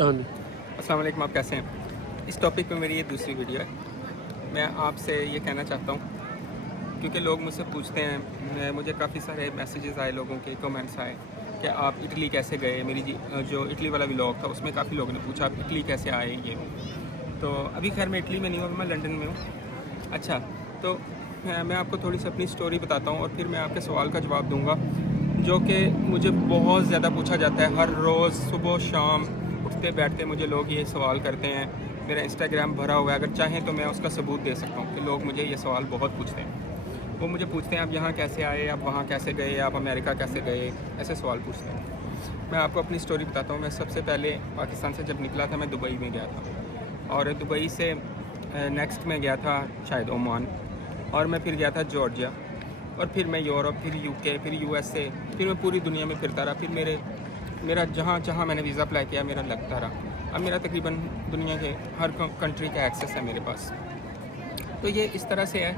अस्सलाम वालेकुम, आप कैसे हैं? इस टॉपिक पे मेरी ये दूसरी वीडियो है। मैं आपसे ये कहना चाहता हूँ क्योंकि लोग मुझसे पूछते हैं, मुझे काफ़ी सारे मैसेजेस आए, लोगों के कमेंट्स आए कि आप इटली कैसे गए। मेरी जो इटली वाला व्लॉग था उसमें काफ़ी लोगों ने पूछा आप इटली कैसे आए। ये तो अभी खैर मैं इटली में नहीं हूँ, मैं लंदन में हूँ। अच्छा, तो मैं आपको थोड़ी सी अपनी स्टोरी बताता हूँ और फिर मैं आपके सवाल का जवाब दूँगा जो कि मुझे बहुत ज़्यादा पूछा जाता है। हर रोज़ सुबह शाम उठते बैठते मुझे लोग ये सवाल करते हैं। मेरा इंस्टाग्राम भरा हुआ है, अगर चाहें तो मैं उसका सबूत दे सकता हूँ कि लोग मुझे ये सवाल बहुत पूछते हैं। वो मुझे पूछते हैं आप यहाँ कैसे आए, आप वहाँ कैसे गए, आप अमेरिका कैसे गए, ऐसे सवाल पूछते हैं। मैं आपको अपनी स्टोरी बताता हूँ। मैं सबसे पहले पाकिस्तान से जब निकला था मैं दुबई में गया था, और दुबई से नेक्स्ट में गया था शायद ओमान, और मैं फिर गया था जॉर्जिया, और फिर मैं यूरोप, फिर यूके, फिर यूएसए, फिर मैं पूरी दुनिया में फिरता रहा। फिर मेरा जहाँ जहाँ मैंने वीज़ा अप्लाई किया मेरा लगता रहा। अब मेरा तकरीबन दुनिया के हर कंट्री का एक्सेस है मेरे पास। तो ये इस तरह से है।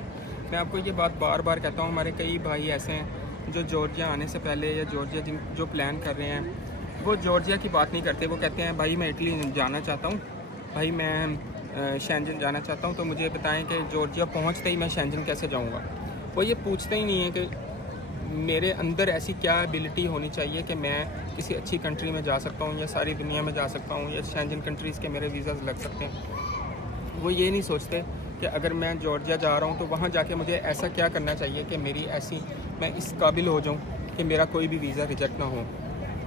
मैं आपको ये बात बार बार कहता हूँ, हमारे कई भाई ऐसे हैं जो जॉर्जिया आने से पहले या जॉर्जिया जो प्लान कर रहे हैं वो जॉर्जिया की बात नहीं करते। वो कहते हैं भाई मैं इटली जाना चाहता हूँ, भाई मैं शेंजन जाना चाहता हूँ, तो मुझे बताएं कि जॉर्जिया पहुँचते ही मैं शेंजन कैसे जाऊँगा। वो ये पूछते ही नहीं है कि मेरे अंदर ऐसी क्या एबिलिटी होनी चाहिए कि मैं किसी अच्छी कंट्री में जा सकता हूँ या सारी दुनिया में जा सकता हूँ या शेंजन कंट्रीज़ के मेरे वीज़ाज़ लग सकते हैं। वो ये नहीं सोचते कि अगर मैं जॉर्जिया जा रहा हूँ तो वहाँ जाके मुझे ऐसा क्या करना चाहिए कि मेरी ऐसी मैं इस काबिल हो जाऊँ कि मेरा कोई भी वीज़ा रिजेक्ट ना हो।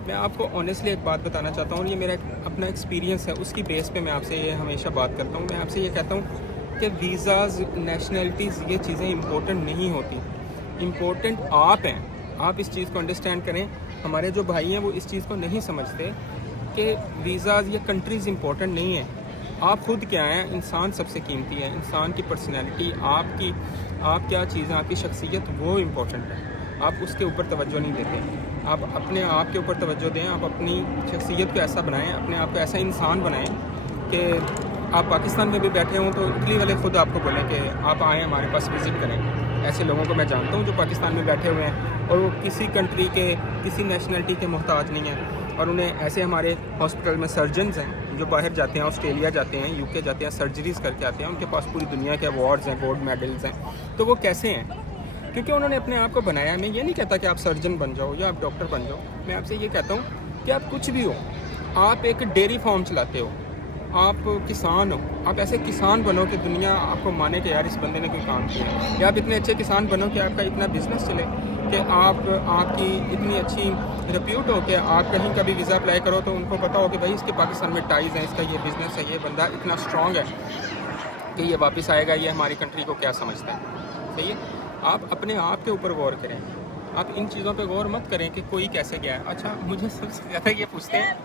मैं आपको ऑनेस्टली एक बात बताना चाहता हूँ, और ये मेरा अपना एक्सपीरियंस है, उसकी बेस पे मैं आपसे ये हमेशा बात करता हूँ। मैं आपसे ये कहता हूँ कि वीज़ाज़, नेशनलिटीज़, ये चीज़ें इंपॉर्टेंट नहीं होती। इम्पोर्टेंट आप हैं। आप इस चीज़ को अंडरस्टैंड करें। हमारे जो भाई हैं वो इस चीज़ को नहीं समझते कि वीज़ाज़ या कंट्रीज़ इंपॉर्टेंट नहीं है। आप खुद क्या हैं? इंसान सबसे कीमती है। इंसान की पर्सनैलिटी, आप क्या चीज़ हैं, आपकी शख्सियत, वो इम्पोर्टेंट है। आप उसके ऊपर तवज्जो नहीं देते। आप अपने आप के ऊपर तवज्जो दें। आप अपनी शख्सियत को ऐसा बनाएं, अपने आप को ऐसा इंसान बनाएं कि आप पाकिस्तान में भी बैठे हों तो इटली वाले ख़ुद आपको बोलें कि आप आएँ हमारे पास विज़िट करें। ऐसे लोगों को मैं जानता हूँ जो पाकिस्तान में बैठे हुए हैं और वो किसी कंट्री के, किसी नेशनलिटी के मोहताज नहीं हैं, और उन्हें ऐसे हमारे हॉस्पिटल में सर्जन्स हैं जो बाहर जाते हैं, ऑस्ट्रेलिया जाते हैं, यूके जाते हैं, सर्जरीज़ करके आते हैं, उनके पास पूरी दुनिया के अवार्ड्स हैं, गोल्ड मेडल्स हैं। तो वो कैसे हैं? क्योंकि उन्होंने अपने आप को बनाया। मैं ये नहीं कहता कि आप सर्जन बन जाओ या आप डॉक्टर बन जाओ। मैं आपसे ये कहता हूँ कि आप कुछ भी हो। आप एक डेयरी फार्म चलाते हो, आप किसान हो, आप ऐसे किसान बनो कि दुनिया आपको माने कि यार इस बंदे ने कोई काम किया। या आप इतने अच्छे किसान बनो कि आपका इतना बिजनेस चले कि आपकी इतनी अच्छी रिप्यूट हो कि आप कहीं का भी वीज़ा अप्लाई करो तो उनको पता हो कि भाई इसके पाकिस्तान में टाइज़ हैं, इसका ये बिज़नेस है, ये बंदा इतना स्ट्रॉन्ग है कि ये वापस आएगा, ये हमारी कंट्री को क्या समझता है। सही है। आप अपने आप के ऊपर गौर करें। आप इन चीज़ों पे गौर मत करें कि कोई कैसे गया है। अच्छा, मुझे सबसे ज़्यादा ये पूछते हैं,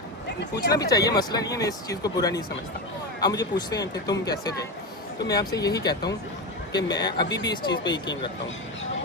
पूछना भी चाहिए, मसला नहीं है, मैं इस चीज़ को बुरा नहीं समझता। आप मुझे पूछते हैं कि तुम कैसे गए, तो मैं आपसे यही कहता हूँ कि मैं अभी भी इस चीज़ पे यकीन रखता हूँ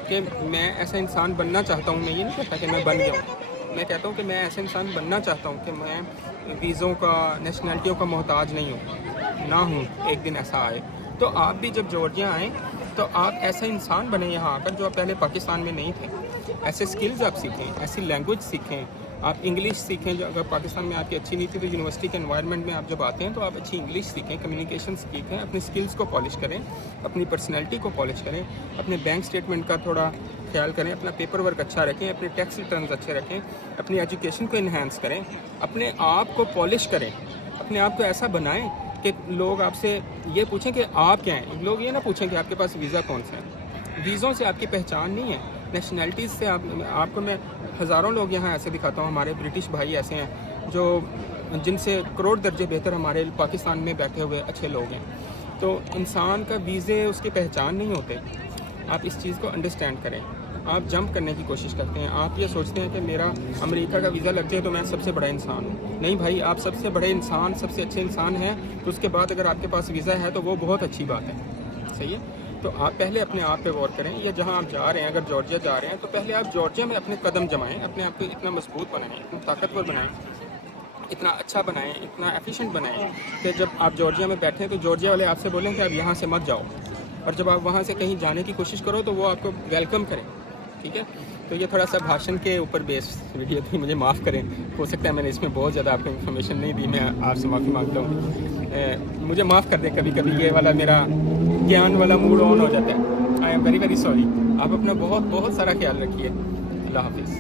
कि मैं ऐसा इंसान बनना चाहता हूँ। मैं ये नहीं कहता कि मैं बन गया हूँ, मैं कहता हूँ कि मैं ऐसा इंसान बनना चाहता हूँ कि मैं वीज़ों का, नेशनलिटियों का मोहताज नहीं हूँ, ना हूँ। एक दिन ऐसा आए तो आप भी जब जॉर्जिया आएँ तो आप ऐसा इंसान बने यहाँ आकर जो आप पहले पाकिस्तान में नहीं थे। ऐसे स्किल्स आप सीखें, ऐसी लैंग्वेज सीखें, आप इंग्लिश सीखें। जो अगर पाकिस्तान में आपकी अच्छी नहीं थी तो यूनिवर्सिटी के एनवायरनमेंट में आप जब आते हैं तो आप अच्छी इंग्लिश सीखें, कम्युनिकेशन सीखें, अपनी स्किल्स को पॉलिश करें, अपनी पर्सनैलिटी को पॉलिश करें, अपने बैंक स्टेटमेंट का थोड़ा ख्याल करें, अपना पेपर वर्क अच्छा रखें, अपने टैक्स रिटर्न्स अच्छे रखें, अपनी एजुकेशन को इन्हांस करें, अपने आप को पॉलिश करें, अपने आप को ऐसा बनाएं कि लोग आपसे ये पूछें कि आप क्या हैं। लोग ये ना पूछें कि आपके पास वीज़ा कौन सा है। वीज़ों से आपकी पहचान नहीं है, नेशनलिटीज़ से आपको मैं हज़ारों लोग यहाँ ऐसे दिखाता हूँ। हमारे ब्रिटिश भाई ऐसे हैं जो जिनसे करोड़ दर्जे बेहतर हमारे पाकिस्तान में बैठे हुए अच्छे लोग हैं। तो इंसान का वीज़े उसकी पहचान नहीं होते। आप इस चीज़ को अंडरस्टैंड करें। आप जंप करने की कोशिश करते हैं, आप ये सोचते हैं कि मेरा अमेरिका का वीज़ा लग जाए तो मैं सबसे बड़ा इंसान हूँ। नहीं भाई, आप सबसे बड़े इंसान, सबसे अच्छे इंसान हैं। तो उसके बाद अगर आपके पास वीज़ा है तो वो बहुत अच्छी बात है। सही है। तो आप पहले अपने आप पे गौर करें, या जहाँ आप जा रहे हैं, अगर जॉर्जिया जा रहे हैं तो पहले आप जॉर्जिया में अपने कदम जमाएं, अपने आप को इतना मजबूत बनाएं, इतना ताकतवर बनाएं, इतना अच्छा बनाएं, इतना एफिशिएंट बनाएं कि जब आप जॉर्जिया में बैठें तो जॉर्जिया वाले आपसे बोलें कि आप यहाँ से मत जाओ, और जब आप वहाँ से कहीं जाने की कोशिश करो तो वो आपको वेलकम करें ٹھیک ہے. تو یہ تھوڑا سا بھاشن کے اوپر بیس ویڈیو تھی, مجھے معاف کریں, ہو سکتا ہے میں نے اس میں بہت زیادہ آپ کو انفارمیشن نہیں دی, میں آپ سے معافی مانگتا ہوں, مجھے معاف کر دیں. کبھی کبھی یہ والا میرا گیان والا موڈ آن ہو جاتا ہے. I am very very sorry. آپ اپنا بہت بہت سارا خیال رکھیے. اللہ حافظ.